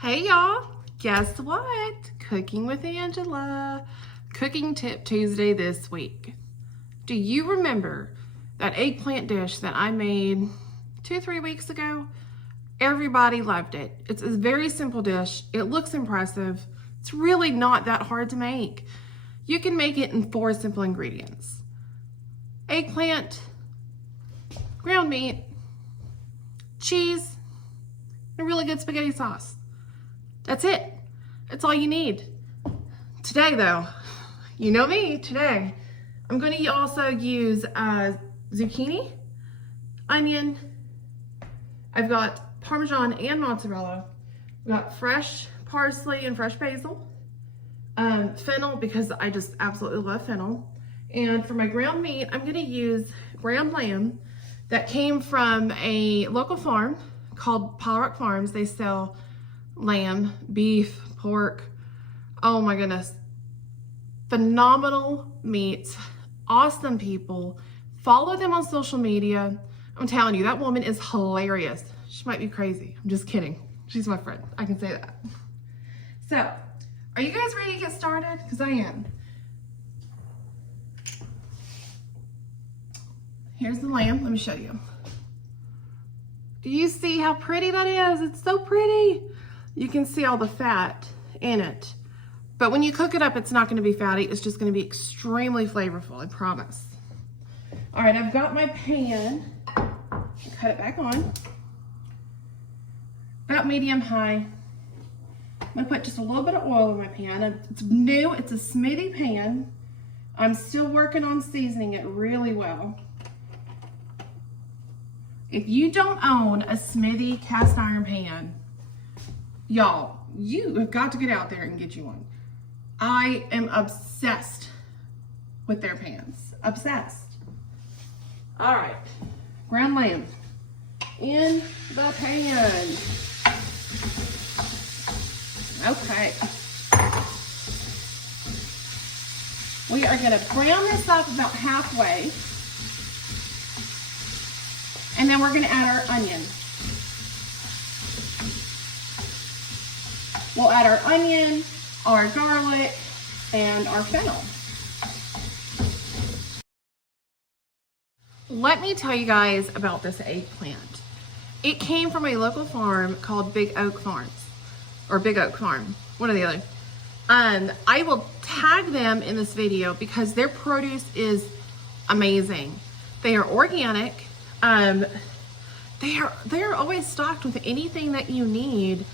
Hey y'all, guess what? Cooking with Angela. Cooking Tip Tuesday this week. Do you remember that eggplant dish that I made 2-3 weeks ago? Everybody loved it. It's a very simple dish. It looks impressive. It's really not that hard to make. You can make it in 4 simple ingredients. Eggplant, ground meat, cheese, and a really good spaghetti sauce. That's it. That's all you need. Today though, you know me, today, I'm going to also use zucchini, onion, I've got Parmesan and mozzarella, I've got fresh parsley and fresh basil, fennel because I just absolutely love fennel, and for my ground meat, I'm going to use ground lamb that came from a local farm called Pile Rock Farms. They sell lamb, beef, pork, oh my goodness, phenomenal meats, awesome people. Follow them on social media. I'm telling you, that woman is hilarious. She might be crazy. I'm just kidding. She's my friend. I can say that. So, are you guys ready to get started? Because I am. Here's the lamb. Let me show you. Do you see how pretty that is? It's so pretty. You can see all the fat in it. But when you cook it up, it's not gonna be fatty. It's just gonna be extremely flavorful, I promise. All right, I've got my pan. Cut it back on. About medium high. I'm gonna put just a little bit of oil in my pan. It's new, it's a Smithy pan. I'm still working on seasoning it really well. If you don't own a Smithy cast iron pan, y'all, you have got to get out there and get you one. I am obsessed with their pans. Obsessed. All right, ground lamb in the pan. Okay. We are gonna brown this up about halfway. And then we're gonna add our onion. We'll add our onion, our garlic, and our fennel. Let me tell you guys about this eggplant. It came from a local farm called Big Oak Farms, or Big Oak Farm, one or the other. I will tag them in this video because their produce is amazing. They are organic. They are always stocked with anything that you need.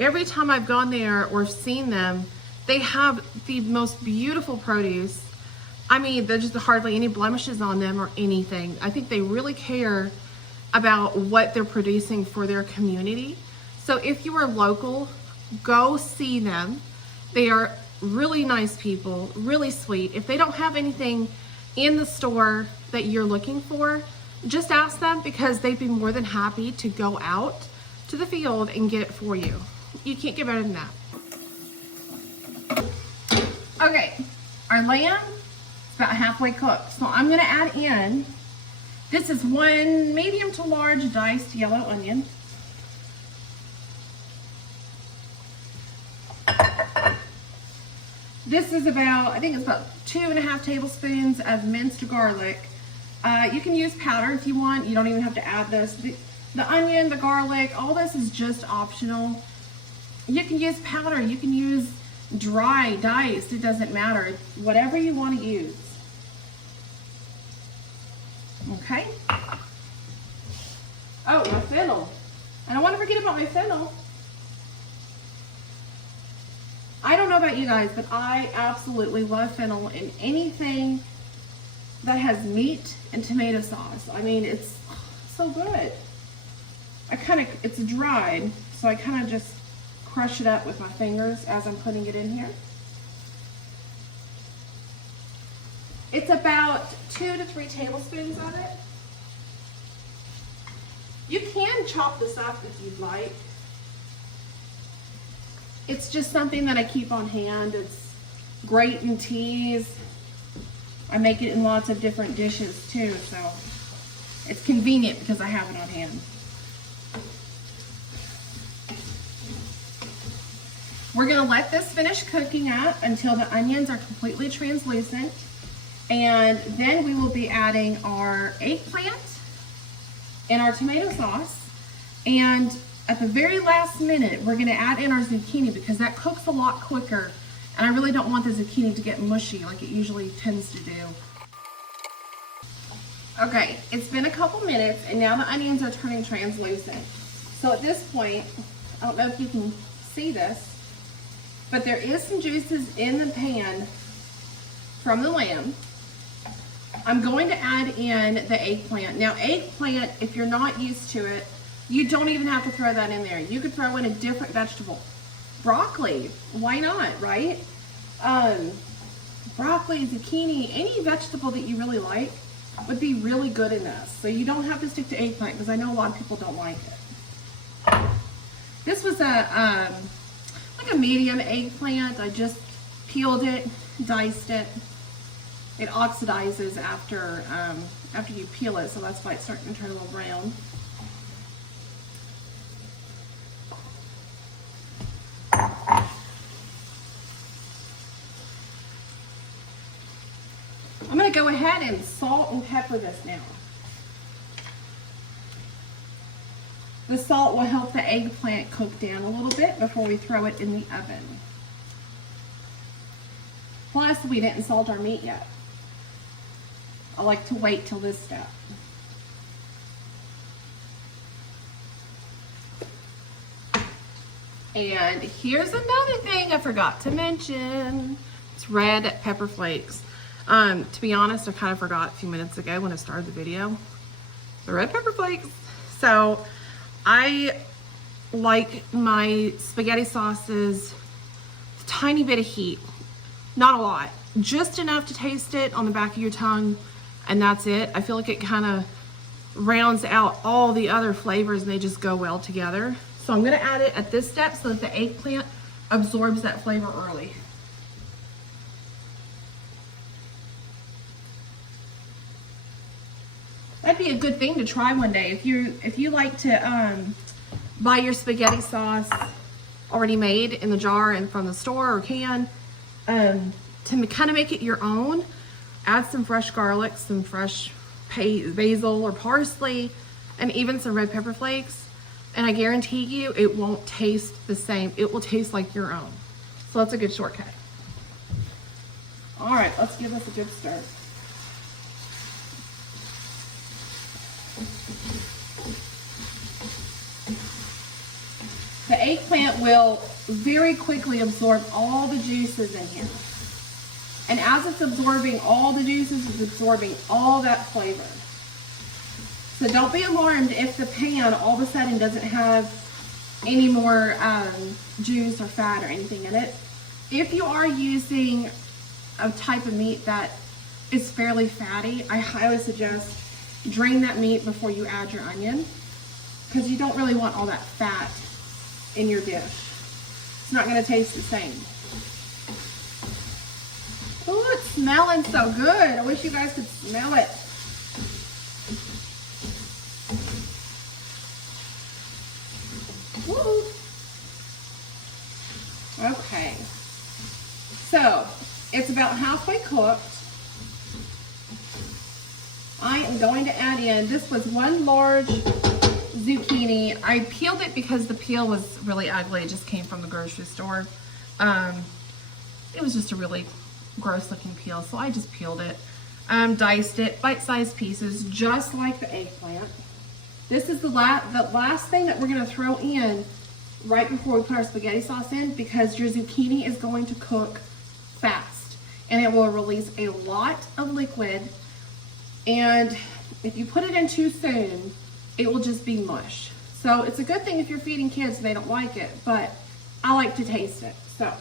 Every time I've gone there or seen them, they have the most beautiful produce. I mean, there's just hardly any blemishes on them or anything. I think they really care about what they're producing for their community. So if you are local, go see them. They are really nice people, really sweet. If they don't have anything in the store that you're looking for, just ask them because they'd be more than happy to go out to the field and get it for you. You can't get better than that. Okay, our lamb is about halfway cooked. So I'm gonna add in, this is 1 medium to large diced yellow onion. This is about, I think it's about 2.5 tablespoons of minced garlic. You can use powder if you want. You don't even have to add this. The onion, the garlic, all this is just optional. You can use powder, you can use dry, diced, it doesn't matter. Whatever you want to use. Okay. Oh, my fennel. And I want to forget about my fennel. I don't know about you guys, but I absolutely love fennel in anything that has meat and tomato sauce. I mean, it's so good. It's dried, so I kind of just crush it up with my fingers as I'm putting it in here. It's about 2 to 3 tablespoons of it. You can chop this up if you'd like. It's just something that I keep on hand. It's great in teas. I make it in lots of different dishes too, so it's convenient because I have it on hand. We're gonna let this finish cooking up until the onions are completely translucent. And then we will be adding our eggplant and our tomato sauce. And at the very last minute, we're gonna add in our zucchini because that cooks a lot quicker. And I really don't want the zucchini to get mushy like it usually tends to do. Okay, it's been a couple minutes and now the onions are turning translucent. So at this point, I don't know if you can see this, but there is some juices in the pan from the lamb. I'm going to add in the eggplant. Now eggplant, if you're not used to it, you don't even have to throw that in there. You could throw in a different vegetable. Broccoli, why not, right? Broccoli, zucchini, any vegetable that you really like would be really good in this. So you don't have to stick to eggplant because I know a lot of people don't like it. This was like a medium eggplant. I just peeled it, diced it. It oxidizes after you peel it, so that's why it's starting to turn a little brown. I'm going to go ahead and salt and pepper this now. The salt will help the eggplant cook down a little bit before we throw it in the oven. Plus, we didn't salt our meat yet. I like to wait till this step. And here's another thing I forgot to mention. It's red pepper flakes. To be honest, I kind of forgot a few minutes ago when I started the video. The red pepper flakes. So I like my spaghetti sauces with a tiny bit of heat. Not a lot. Just enough to taste it on the back of your tongue, and that's it. I feel like it kind of rounds out all the other flavors and they just go well together. So I'm going to add it at this step so that the eggplant absorbs that flavor early. That'd be a good thing to try one day. If you like to buy your spaghetti sauce already made in the jar and from the store or can, to kind of make it your own, add some fresh garlic, some fresh basil or parsley, and even some red pepper flakes. And I guarantee you it won't taste the same. It will taste like your own. So that's a good shortcut. All right, let's give this a good stir. The eggplant will very quickly absorb all the juices in here. And as it's absorbing all the juices, it's absorbing all that flavor. So don't be alarmed if the pan all of a sudden doesn't have any more juice or fat or anything in it. If you are using a type of meat that is fairly fatty, I highly suggest drain that meat before you add your onion, because you don't really want all that fat in your dish. It's not going to taste the same. Oh, it's smelling so good. I wish you guys could smell it. Woo. Okay. So, it's about halfway cooked. I am going to add in, this was one large zucchini. I peeled it because the peel was really ugly. It just came from the grocery store. It was just a really gross looking peel, so I just peeled it, diced it, bite-sized pieces, just like the eggplant. This is the last thing that we're going to throw in right before we put our spaghetti sauce in, because your zucchini is going to cook fast and it will release a lot of liquid, and if you put it in too soon, it will just be mush. So it's a good thing if you're feeding kids and they don't like it, but I like to taste it. So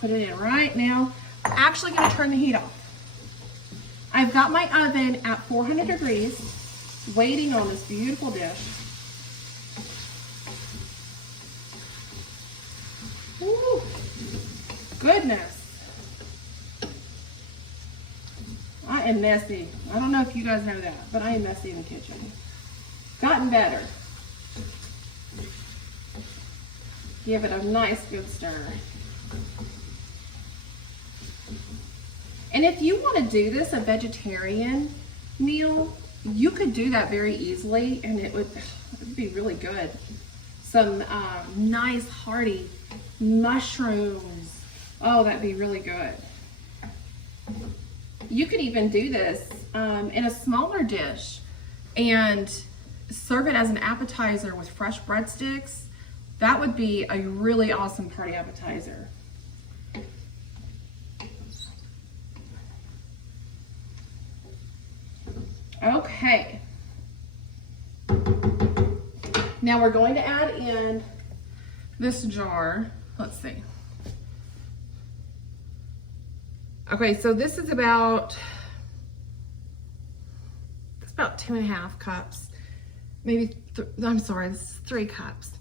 put it in right now. I'm actually going to turn the heat off. I've got my oven at 400 degrees, waiting on this beautiful dish. Ooh, goodness. I am messy. I don't know if you guys know that, but I am messy in the kitchen. Gotten better. Give it a nice good stir. And if you want to do this a vegetarian meal, you could do that very easily, and it would be really good. Some nice hearty mushrooms. Oh, that'd be really good. You could even do this in a smaller dish and serve it as an appetizer with fresh breadsticks. That would be a really awesome party appetizer. Okay. Now we're going to add in this jar. Let's see. Okay, so this is about, it's about 2.5 cups. Maybe, I'm sorry, this is 3 cups.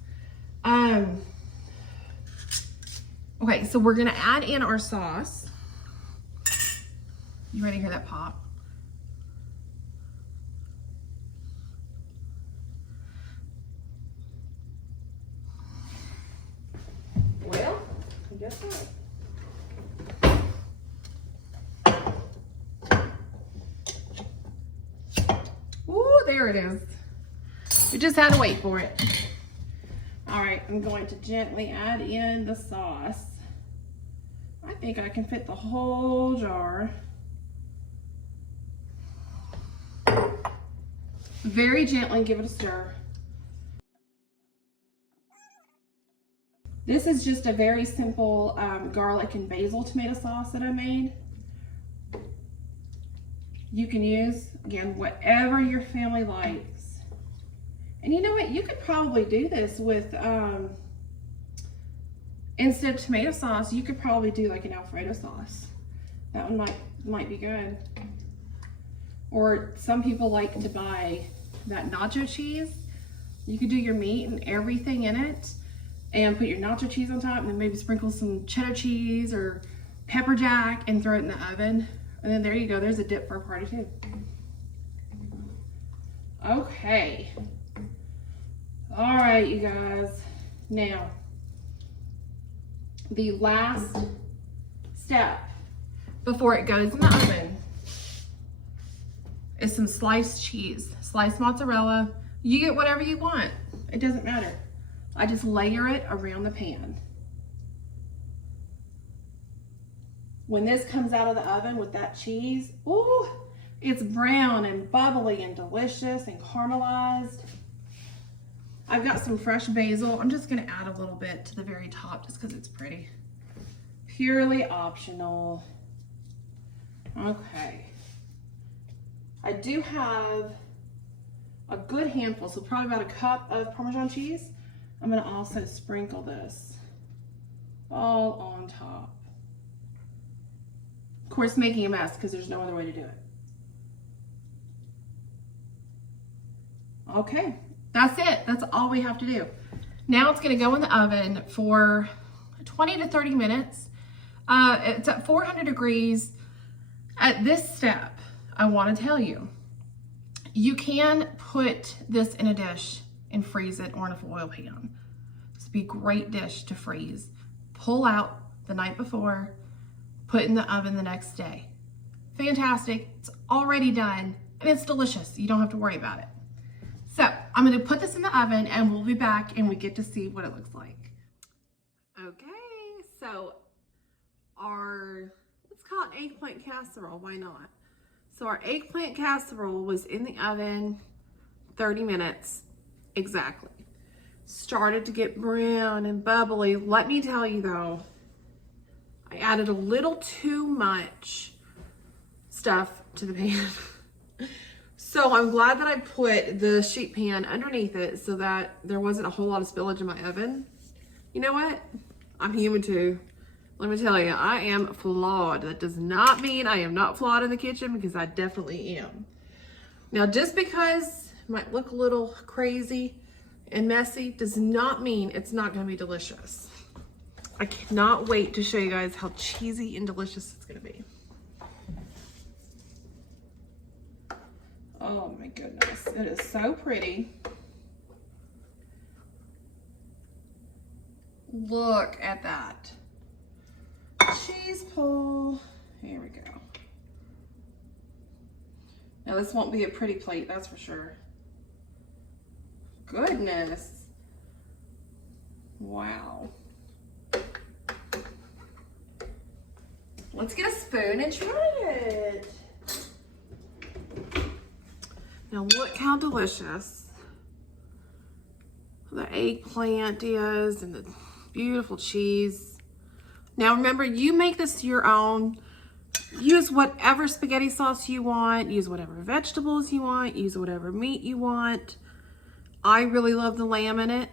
Okay, so we're gonna add in our sauce. You ready to hear that pop? Well, I guess not. Ooh, there it is. We just had to wait for it. All right, I'm going to gently add in the sauce. I think I can fit the whole jar. Very gently give it a stir. This is just a very simple garlic and basil tomato sauce that I made. You can use, again, whatever your family likes. And you know what? You could probably do this with, instead of tomato sauce, you could probably do like an Alfredo sauce. That one might be good. Or some people like to buy that nacho cheese. You could do your meat and everything in it and put your nacho cheese on top and then maybe sprinkle some cheddar cheese or pepper jack and throw it in the oven. And then there you go, there's a dip for a party too. Okay. All right, you guys. Now, the last step before it goes in the oven is some sliced cheese, sliced mozzarella. You get whatever you want. It doesn't matter. I just layer it around the pan. When this comes out of the oven with that cheese, ooh, it's brown and bubbly and delicious and caramelized. I've got some fresh basil. I'm just gonna add a little bit to the very top just because it's pretty. Purely optional. Okay. I do have a good handful, so probably about a cup of Parmesan cheese. I'm gonna also sprinkle this all on top. Of course, making a mess because there's no other way to do it. Okay, that's it. That's all we have to do. Now it's gonna go in the oven for 20 to 30 minutes. It's at 400 degrees. At this step, I wanna tell you, you can put this in a dish and freeze it or in a foil pan. This would be a great dish to freeze. Pull out the night before, put in the oven the next day. Fantastic, it's already done, and it's delicious. You don't have to worry about it. So I'm gonna put this in the oven and we'll be back and we get to see what it looks like. Okay, so let's call it eggplant casserole, why not? So our eggplant casserole was in the oven 30 minutes exactly. Started to get brown and bubbly. Let me tell you though, I added a little too much stuff to the pan. So I'm glad that I put the sheet pan underneath it so that there wasn't a whole lot of spillage in my oven. You know what? I'm human too. Let me tell you, I am flawed. That does not mean I am not flawed in the kitchen, because I definitely am. Now, just because it might look a little crazy and messy does not mean it's not gonna be delicious. I cannot wait to show you guys how cheesy and delicious it's gonna be. Oh my goodness, it is so pretty. Look at that. Cheese pull. Here we go. Now this won't be a pretty plate, that's for sure. Goodness. Wow. Let's get a spoon and try it. Now look how delicious the eggplant is and the beautiful cheese. Now remember, you make this your own. Use whatever spaghetti sauce you want, use whatever vegetables you want, use whatever meat you want. I really love the lamb in it.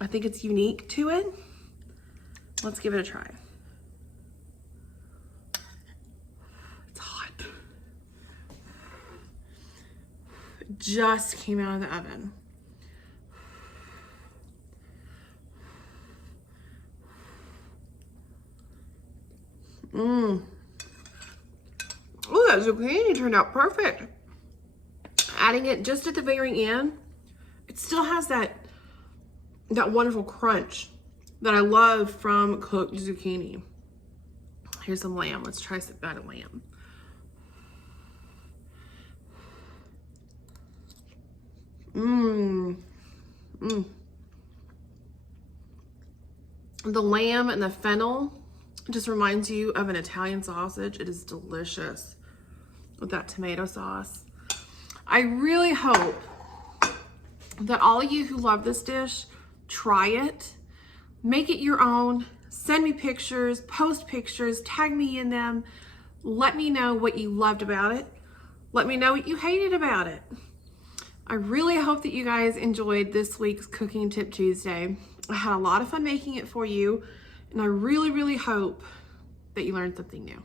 I think it's unique to it. Let's give it a try. It's hot. It just came out of the oven. Mmm. Oh, that zucchini turned out perfect. Adding it just at the very end, it still has that wonderful crunch that I love from cooked zucchini. Here's some lamb. Let's try some bite of lamb. Mmm. Mmm. The lamb and the fennel just reminds you of an Italian sausage. It is delicious with that tomato sauce. I really hope that all of you who love this dish, try it, make it your own, send me pictures, post pictures, tag me in them, let me know what you loved about it, let me know what you hated about it. I really hope that you guys enjoyed this week's Cooking Tip Tuesday. I had a lot of fun making it for you, and I really, really hope that you learned something new.